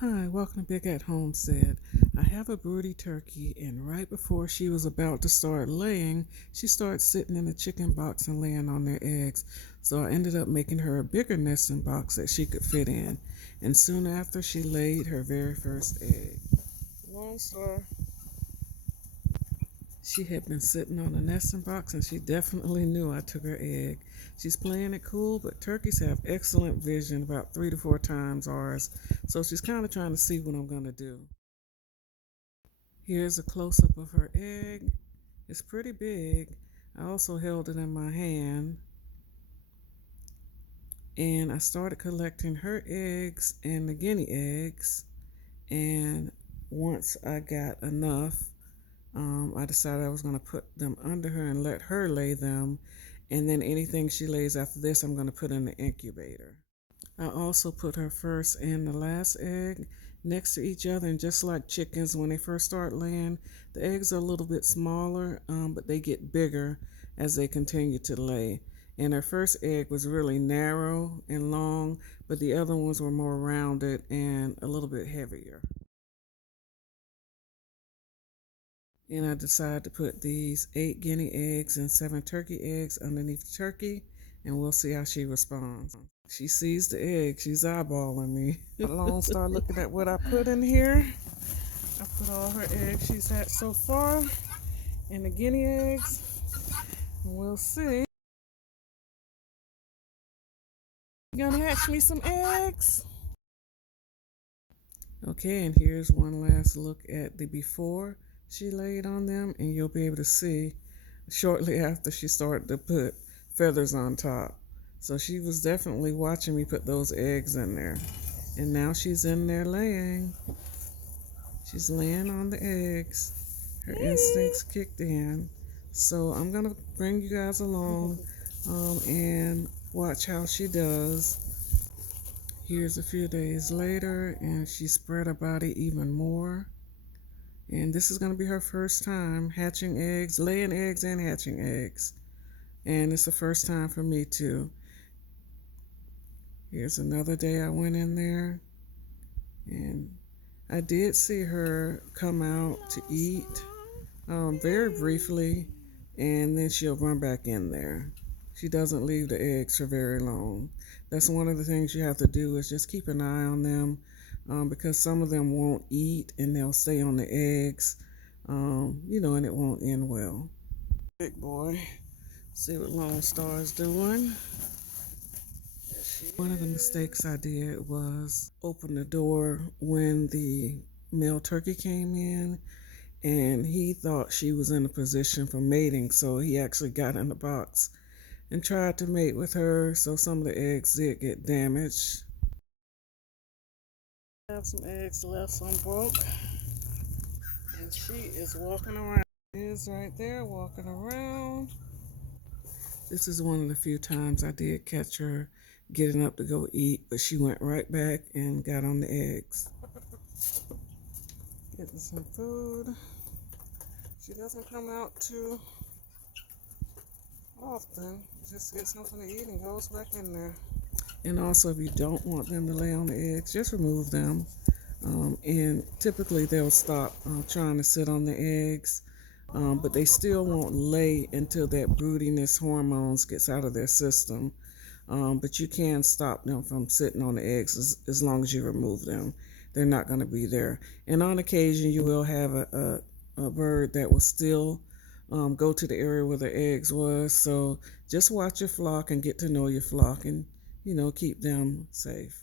Hi, welcome to Big at Homestead. I have a broody turkey, and right before she was about to start laying, she started sitting in a chicken box and laying on their eggs. So I ended up making her a bigger nesting box that she could fit in. And soon after, she laid her very first egg. Long story. She had been sitting on a nesting box and she definitely knew I took her egg. She's playing it cool, but turkeys have excellent vision, about 3 to 4 times ours. So she's kind of trying to see what I'm going to do. Here's a close up of her egg. It's pretty big. I also held it in my hand. And I started collecting her eggs and the guinea eggs. And once I got enough, I decided I was going to put them under her and let her lay them. And then anything she lays after this, I'm going to put in the incubator. I also put her first and the last egg next to each other. And just like chickens, when they first start laying, the eggs are a little bit smaller, but they get bigger as they continue to lay. And her first egg was really narrow and long, but the other ones were more rounded and a little bit heavier. And I decided to put these 8 guinea eggs and 7 turkey eggs underneath the turkey, and we'll see how she responds. She sees the egg, she's eyeballing me. Alone start looking at what I put in here. I put all her eggs she's had so far and the guinea eggs. And we'll see. You gonna hatch me some eggs? Okay, and here's one last look at the before she laid on them, and you'll be able to see shortly after she started to put feathers on top. So she was definitely watching me put those eggs in there. And now she's in there laying. She's laying on the eggs. Her instincts kicked in. So I'm going to bring you guys along and watch how she does. Here's a few days later, and she spread her body even more. And this is going to be her first time hatching eggs, laying eggs and hatching eggs. And it's the first time for me too. Here's another day I went in there, and I did see her come out to eat very briefly, and then she'll run back in there. She doesn't leave the eggs for very long. That's one of the things you have to do is just keep an eye on them, because some of them won't eat and they'll stay on the eggs, and it won't end well. Big boy. See what Lone Star is doing. One of the mistakes I did was open the door when the male turkey came in, and he thought she was in a position for mating, so he actually got in the box and tried to mate with her, so some of the eggs did get damaged. I have some eggs left, some broke, and she is walking around. She is right there walking around. This is one of the few times I did catch her getting up to go eat, but she went right back and got on the eggs. Getting some food. She doesn't come out too often. Just gets something to eat and goes back in there. And also, if you don't want them to lay on the eggs, just remove them. And typically they'll stop trying to sit on the eggs, but they still won't lay until that broodiness hormones gets out of their system. But you can stop them from sitting on the eggs as long as you remove them. They're not going to be there. And on occasion, you will have a bird that will still go to the area where the eggs was. So just watch your flock and get to know your flock, and keep them safe.